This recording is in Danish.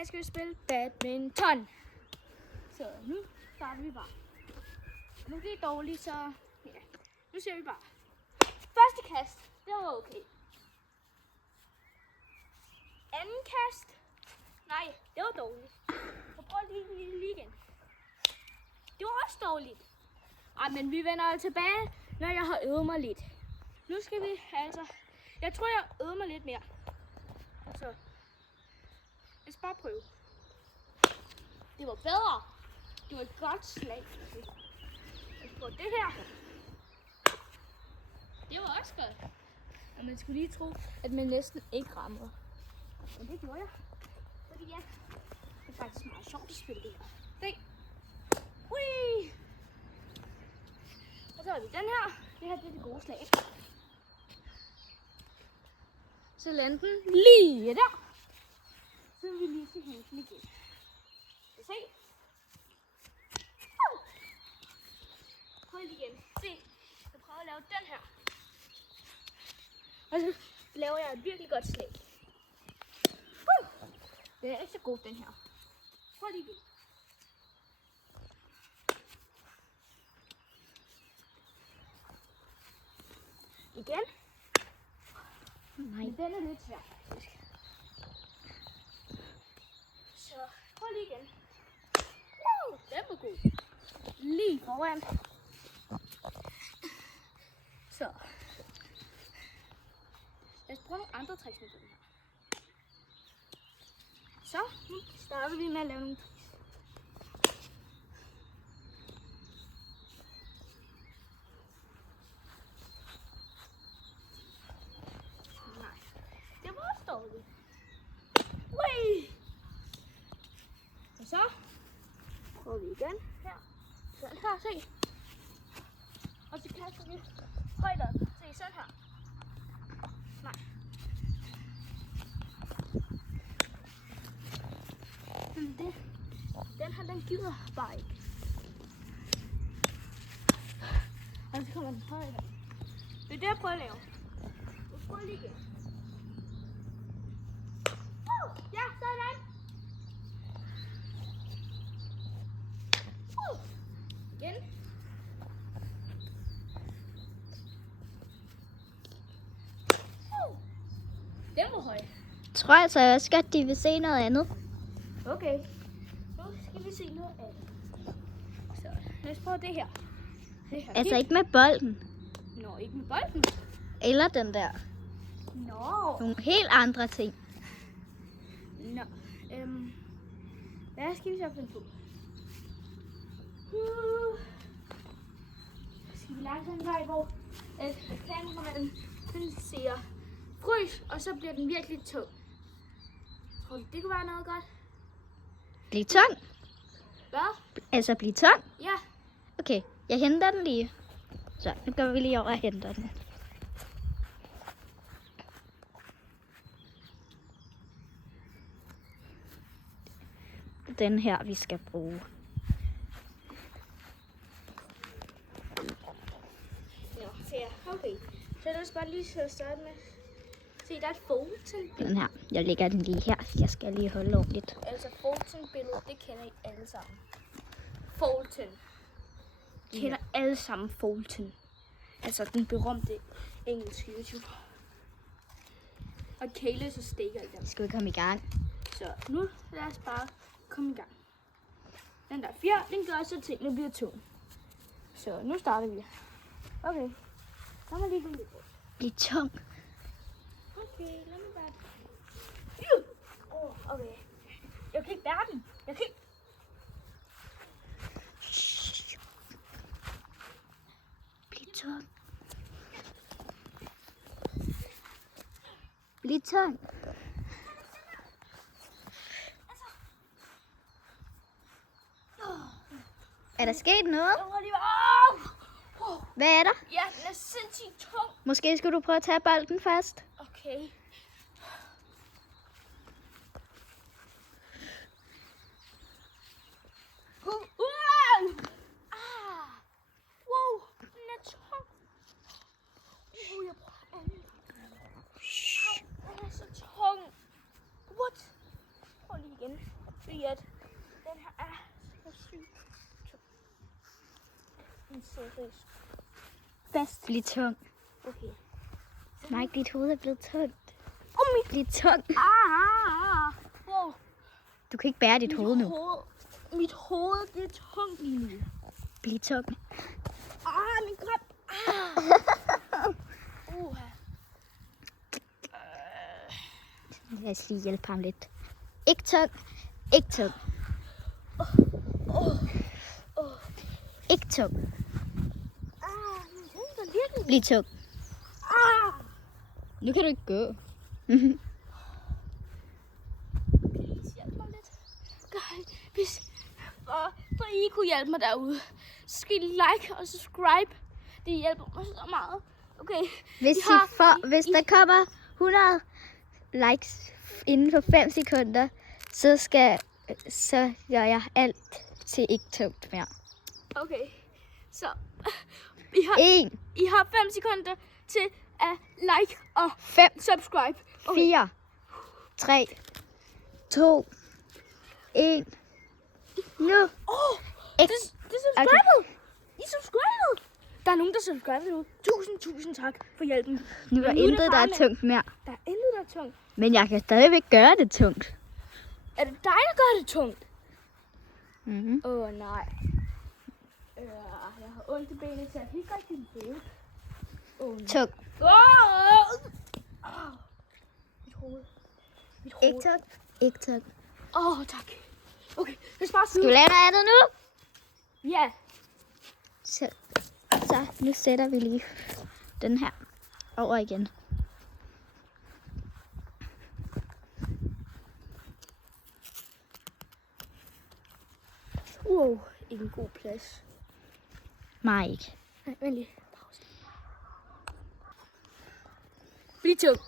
dag skal vi spille badminton. Så nu starter vi bare. Nu det er dårligt, så ja. Nu ser vi bare. Første kast, det var okay. Anden kast, nej, det var dårligt. Så prøv lige igen. Det var også dårligt. Ej, men vi vender tilbage, når jeg har øvet mig lidt. Nu skal vi altså... Jeg tror, jeg øver mig lidt mere. Så lad os bare prøve. Det var bedre. Det var et godt slag. Lad os prøve det her. Det var også godt. Og man skulle lige tro, at man næsten ikke rammer. Men det gjorde jeg. Fordi ja, det er faktisk meget sjovt at spille det her. Se. Ui! Og så har vi den her. Det her det er det gode slag. Så lander den lige der. Så vil vi lige se hente den igen. Skal se. Prøv lige igen. Se. Jeg prøver at lave den her. Og så laver jeg et virkelig godt slag. Det er ikke så god den her. Prøv lige igen. Igen. Nej. Men den er lidt svær. Så prøv lige igen. Den var god. Lige foran. Så. Lad os prøve nogle andre tricks med den her. Så nu starter vi med at lave nogle tricks. Og så prøver vi igen her. Sådan her, se. Og så kaster vi højt op. Se, sådan her. Nej. Men den her, den gider bare ikke. Og så kommer den højt op. Det er det, jeg prøver at lave. Nu prøver lige igen. Ja, sådan. Igen. Den var høj. Tror jeg så også godt, de vil se noget andet. Okay. Nu skal vi se noget andet. Så lad os prøve det her. Altså ikke med bolden. Nå, ikke med bolden. Eller den der. Nå. Nogle helt andre ting. Nå. Hvad skal vi så finde på? Skal vi lage sådan en vej, hvor kameramanden siger frys, og så bliver den virkelig tung. Tror du, det kunne være noget godt? Bliv tung? Hvad? Altså bliv tung? Ja. Okay, jeg henter den lige. Så, nu går vi lige over og henter den. Den her, vi skal bruge. Okay, så lad os bare lige starte med. Se, der er et Fulton. Den her, jeg lægger den lige her. Jeg skal lige holde ordentligt. Altså Fulton-billedet, det kender I alle sammen. Fulton. I kender alle sammen Fulton. Altså den berømte engelske YouTuber. Og Kayla så stikker i dem. Skal vi komme i gang? Så nu lad os bare komme i gang. Den der 4, den gør så tingene bliver tung. Så nu starter vi. Okay. Så må lige gå lidt rundt. Bliv tung. Okay, lad mig bare. Okay. Jeg kan ikke bære den. Jeg kan ikke. Bliv tung. Bliv tung. Er der sket noget? Hvad er der? Ja, den er sindssygt tung. Måske skulle du prøve at tage bolden først. Okay. Wow, den er tung. Jeg prøver den. Den er så tung. What? Prøv lige igen. Fordi at den her er så sygt tung. Den sidder seriøst fast. Bliv tung. Okay. Mike, dit hoved er blevet tungt. Mit Bliv tung. wow. Du kan ikke bære dit hoved nu. Mit hoved, det er tungt lige nu. Bliv tung. Min krop. Lad os lige hjælpe ham lidt. Ikke tung. Ikke tung. Ikke tung. Min hænder virkelig. Bliv tung. Nu kan du ikke gå. Please, hjælp mig lidt. Hvis for I kunne hjælpe mig derude, så skal I like og subscribe. Det hjælper mig så meget. Okay. Hvis der kommer 100 likes inden for 5 sekunder, så gør jeg alt til ikke tungt mere. Okay. Så I har 5 sekunder til at like og 5, subscribe. Okay. 4, 3, 2, 1. Nu. Det er subscribet. I subscribet. Der er nogen, der subscriber nu. Tusind tak for hjælpen. Nu er intet, der er tungt mere. Der er intet, der er tungt. Men jeg kan stadigvæk gøre det tungt. Er det dig, der gør det tungt? Mm-hmm. Nej. Jeg har ondt i benet, så jeg kan ikke rigtig løbe. Tungt. Mit hoved. Ikke tungt. Ikke tungt. Tak. Okay, lad os bare Skal vi lave noget andet nu? Ja. Så nu sætter vi lige den her over igen. Wow, ikke en god plads. Mike. Nej, vent lige. Pause. Bliv tung.